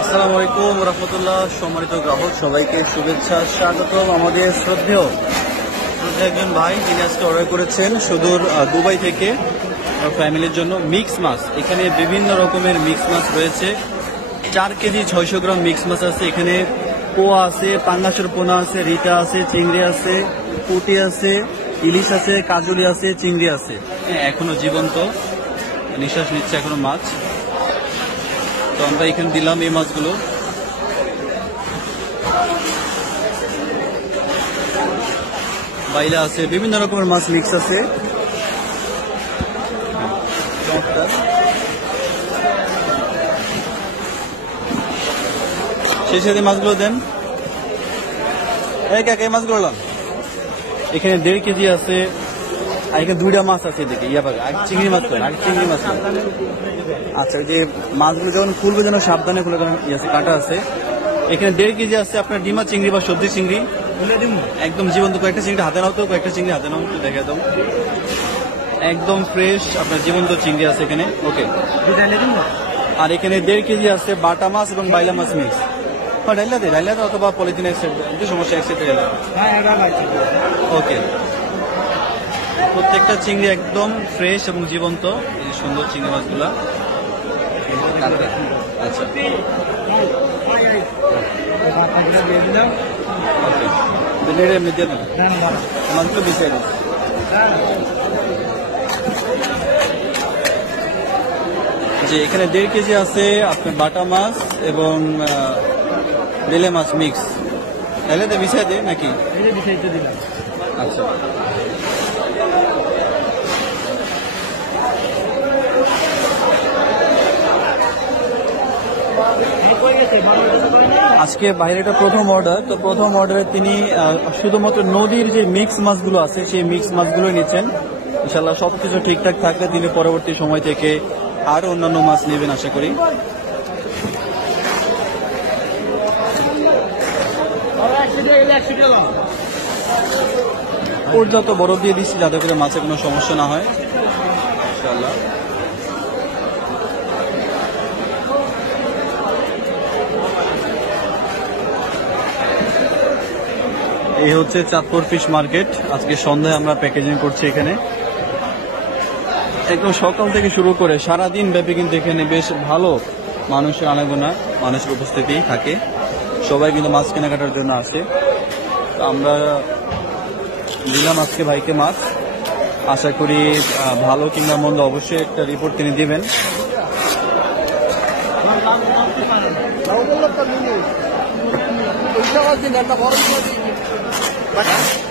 আসসালামু আলাইকুম রহমতুল্লাহ। সম্মানিত গ্রাহক সবাইকে শুভেচ্ছা, স্বাগতম। আমাদের শ্রদ্ধেয় একজন ভাই যিনি আজকে অর্ডার করেছেন সুদূর দুবাই থেকে ফ্যামিলির জন্য মিক্স মাছ। এখানে বিভিন্ন রকমের মিক্স মাছ রয়েছে। 4 কেজি 600 গ্রাম মিক্স মাছ আছে। এখানে পোয়া আছে, পাঙ্গাসের পোনা আছে, রিটা আছে, চিংড়ি আছে, পুঁটি আছে, ইলিশ আছে, কাজুলি আছে, চিংড়ি আছে। এখনো জীবন্ত, নিঃশ্বাস নিচ্ছে এখনো মাছ। তো আমরা এখানে দিলাম এই মাছগুলো। বাইলা আছে, বিভিন্ন রকমের মাছ মিক্স আছে। সেই সাথে মাছগুলো দেন। এই মাছগুলো লাম। এখানে 1.5 কেজি আছে, আর এখানে 2টা মাছ আছে। এদিকে চিংড়ি মাছ করেন, আগে চিংড়ি মাছ। আচ্ছা, ওই যে মাছগুলো যখন খুলবে যেন সাবধানে খুলে, কারণ কাটা আছে। এখানে 1.5 কেজি আছে আপনার ডিমা চিংড়ি বা সবজি চিংড়ি, একদম জীবন্ত। কয়েকটা চিংড়ি হাতে নাও তো, কয়েকটা চিংড়ি হাতে নাও, একটু দেখে দাও। একদম ফ্রেশ আপনার জীবন্ত চিংড়ি আছে এখানে। ওকে, আর এখানে 1.5 কেজি আছে বাটা মাছ এবং বাইলা মাছ মিক্স। ডাইলাতে অথবা পলিথিনের সমস্যা একসাথে। ওকে, প্রত্যেকটা চিংড়ি একদম ফ্রেশ এবং জীবন্ত। এই সুন্দর চিংড়ি মাছগুলা। আচ্ছা, মাছগুলো বিছিয়ে দিন। যে এখানে 1.5 কেজি আছে আপনার বাটা মাছ এবং বেলে মাছ মিক্স। ডাইলাতে বিছিয়ে দেয় নাকি? আচ্ছা, আজকে বাইরেটা প্রথম অর্ডার। তো প্রথম অর্ডারে তিনি শুধুমাত্র নদীর যে মিক্স মাছগুলো আছে সেই মিক্স মাছগুলোই নিচ্ছেন। ইনশাল্লাহ সবকিছু ঠিকঠাক থাকলে তিনি পরবর্তী সময় থেকে আরো অন্যান্য মাছ নেবেন আশা করি। পর্যাপ্ত বরফ দিয়ে দিচ্ছি যাতে করে মাছে কোনো সমস্যা না হয় ইনশাল্লাহ। এই হচ্ছে চাঁদপুর ফিশ মার্কেট। আজকে সন্ধ্যায় আমরা প্যাকেজিং করছি এখানে। একদম সকাল থেকে শুরু করে সারাদিন ব্যাপী কিন্তু এখানে বেশ ভালো মানুষের আনাগোনা, মানুষের উপস্থিতি থাকে। সবাই কিন্তু মাছ কেনাকাটার জন্য আসে। আমরা দিলাম আজকে ভাইকে মাছ। আশা করি ভালো কিংবা মন্দ অবশ্যই একটা রিপোর্ট তিনি দিবেন। Bak.